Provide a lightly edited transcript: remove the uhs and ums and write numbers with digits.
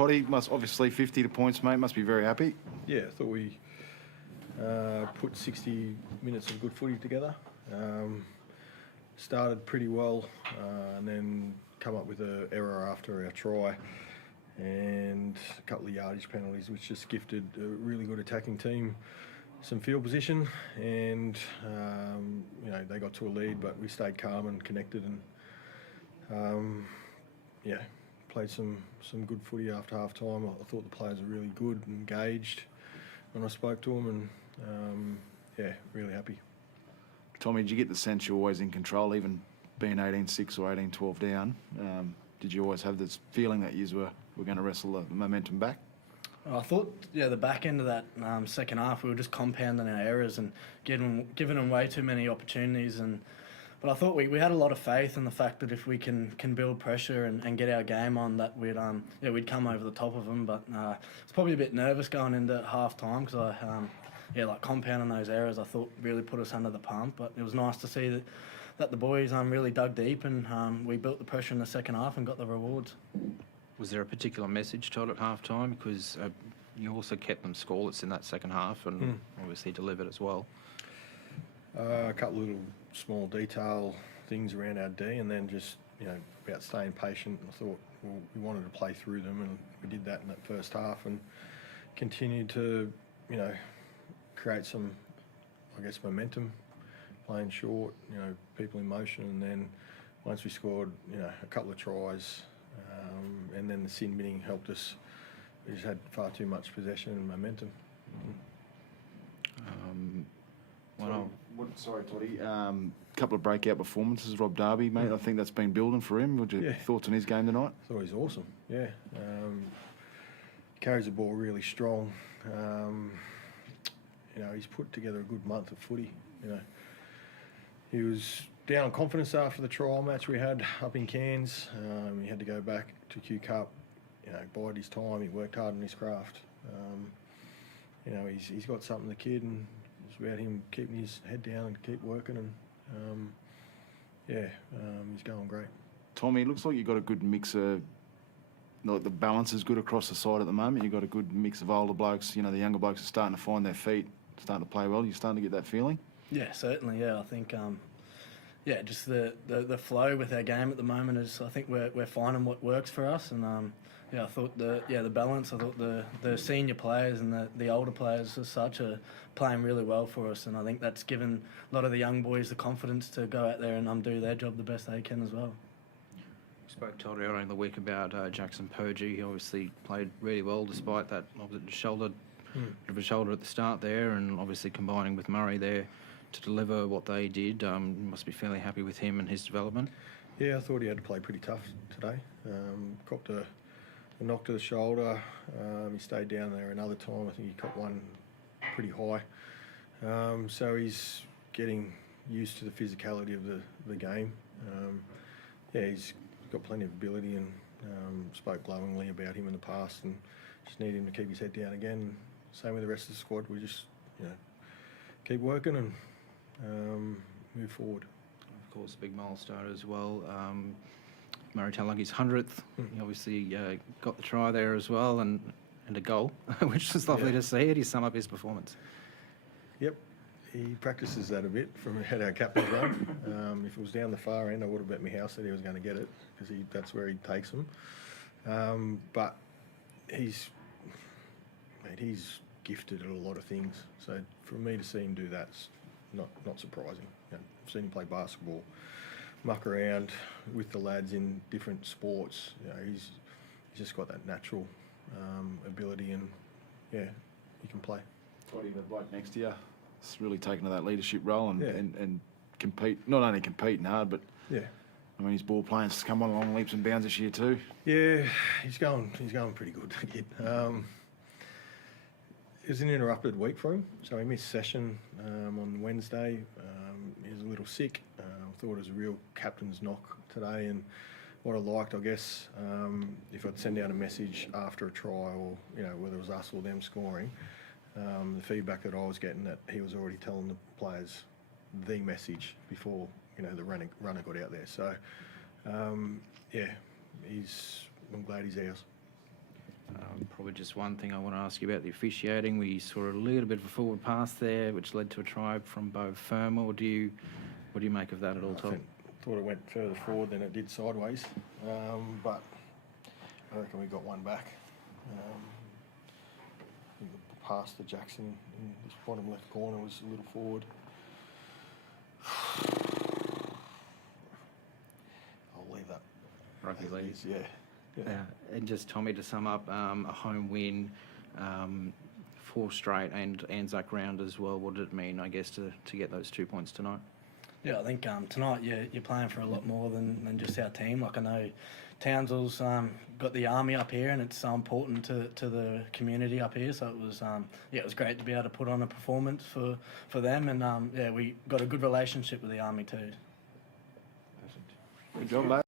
Toddy, must obviously 50 to points, mate. Must be very happy. Yeah, I thought we put 60 minutes of good footy together. Started pretty well and then come up with an error after our try and a couple of yardage penalties, which just gifted a really good attacking team some field position, and they got to a lead, but we stayed calm and connected, and played some good footy after half time. I thought the players were really good and engaged when I spoke to them, and really happy. Tommy, did you get the sense you're always in control, even being 18-6 or 18-12 down? Did you always have this feeling that you were going to wrestle the momentum back? I thought, the back end of that second half, we were just compounding our errors and giving them way too many opportunities. But I thought we had a lot of faith in the fact that if we can build pressure and get our game on, that we'd come over the top of them. But I was probably a bit nervous going into half time because compounding those errors, I thought really put us under the pump. But it was nice to see that the boys really dug deep, and we built the pressure in the second half and got the rewards. Was there a particular message, Todd, at half time? Because you also kept them scoreless in that second half and obviously delivered as well. A couple of little small detail things around our D, and then just about staying patient. I thought we wanted to play through them, and we did that in that first half, and continued to create some, momentum, playing short, people in motion, and then once we scored a couple of tries, and then the sin binning helped us. We just had far too much possession and momentum. Sorry, Toddy. Couple of breakout performances, Rob Darby, mate. I think that's been building for him. What your thoughts on his game tonight? I thought he's awesome. Yeah, carries the ball really strong. He's put together a good month of footy. He was down on confidence after the trial match we had up in Cairns. He had to go back to Q Cup. Bided his time. He worked hard on his craft. He's got something, the kid, and it's about him keeping his head down and keep working. And he's going great. Tommy, it looks like you've got a good mix of. Like the balance is good across the side at the moment. You've got a good mix of older blokes. The younger blokes are starting to find their feet, starting to play well. You're starting to get that feeling. Yeah, certainly. Yeah, I think. Just the flow with our game at the moment is. I think we're finding what works for us, and I thought the balance. I thought the senior players and the older players as such are playing really well for us, and I think that's given a lot of the young boys the confidence to go out there and do their job the best they can as well. We spoke to Todd earlier in the week about Jackson Purgey. He obviously played really well despite that shoulder at the start there, and obviously combining with Murray there to deliver what they did. You must be fairly happy with him and his development. Yeah, I thought he had to play pretty tough today. Copped a knock to the shoulder. He stayed down there another time. I think he caught one pretty high. So he's getting used to the physicality of the game. He's got plenty of ability, and spoke glowingly about him in the past, and just need him to keep his head down again. Same with the rest of the squad. We just keep working and move forward. Of course, a big milestone as well. Murray Talangi's 100th. He obviously got the try there as well, and a goal, which was lovely to see. How do you sum up his performance? Yep, he practices that a bit from at our captain's run. If it was down the far end, I would have bet my house that he was going to get it, because that's where he takes them. But he's gifted at a lot of things. So for me to see him do that's not surprising. I've seen him play basketball, muck around with the lads in different sports. He's just got that natural ability, and he can play. Toddy, the bloke next to you, it's really taken to that leadership role and compete. Not only competing hard, but I mean his ball playing's come on along leaps and bounds this year too. Yeah, he's going pretty good. It was an interrupted week for him, so he missed session on Wednesday. He was a little sick. I thought it was a real captain's knock today, and what I liked, I guess, if I'd send out a message after a try, or whether it was us or them scoring, the feedback that I was getting, that he was already telling the players the message before the runner got out there. So I'm glad he's ours. probably just one thing I want to ask you about the officiating. We saw a little bit of a forward pass there, which led to a try from Bo Firma. What do you make of that at all, Tom? Thought it went further forward than it did sideways, but I reckon we got one back. I think the pass to Jackson in this bottom left corner was a little forward. I'll leave that. Rugby as it league. is, yeah. And just Tommy, to sum up, a home win, 4 straight and Anzac round as well. What did it mean, I guess, to get those 2 points tonight? Yeah, I think tonight you're playing for a lot more than just our team. Like, I know Townsville's got the army up here, and it's so important to the community up here. So it was great to be able to put on a performance for them, and we got a good relationship with the army too. Good job, mate.